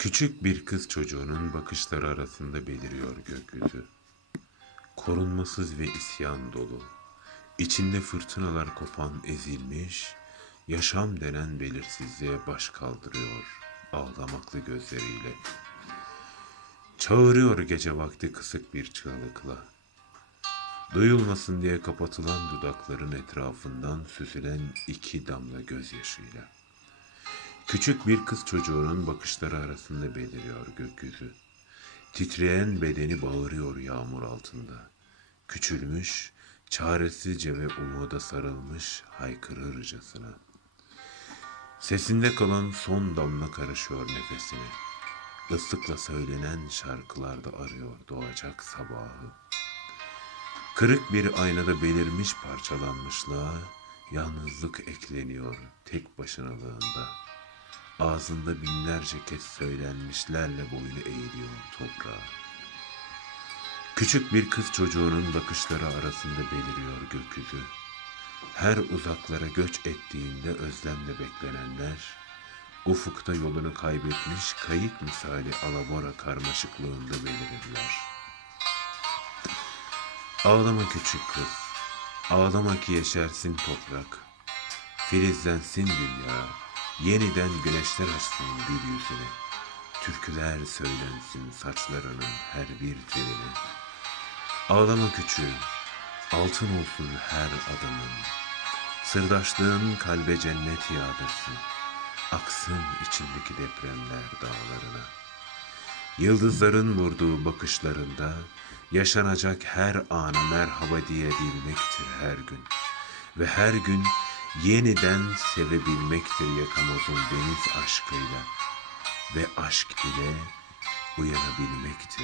Küçük bir kız çocuğunun bakışları arasında beliriyor gökyüzü. Korunmasız ve isyan dolu. İçinde fırtınalar kopan ezilmiş, yaşam denen belirsizliğe baş kaldırıyor ağlamaklı gözleriyle. Çağırıyor gece vakti kısık bir çığlıkla. Duyulmasın diye kapatılan dudakların etrafından süzülen iki damla gözyaşıyla. Küçük bir kız çocuğunun bakışları arasında beliriyor gökyüzü. Titreyen bedeni bağırıyor yağmur altında. Küçülmüş, çaresizce ve umuda sarılmış haykırırcasına. Sesinde kalan son damla karışıyor nefesine. Islıkla söylenen şarkılarda arıyor doğacak sabahı. Kırık bir aynada belirmiş parçalanmışlığa yalnızlık ekleniyor tek başınalığında. Ağzında binlerce kez söylenmişlerle boynu eğiliyor toprağa. Küçük bir kız çocuğunun bakışları arasında beliriyor gökyüzü. Her uzaklara göç ettiğinde özlemle beklenenler, ufukta yolunu kaybetmiş kayık misali alabora karmaşıklığında belirirler. Ağlama küçük kız, ağlama ki yeşersin toprak, filizlensin dünya, yeniden güneşler açsın gül yüzüne, türküler söylensin saçlarının her bir teline. Ağlama küçüğüm, altın olsun her adımın, sırdaşlığın kalbe cennet yağdırsın, aksın içindeki depremler dağlarına. Yıldızların vurduğu bakışlarında yaşanacak her ana merhaba diyebilmektir her gün. Ve her gün yeniden sevebilmektir yakamozun deniz aşkıyla. Ve aşk ile uyanabilmektir.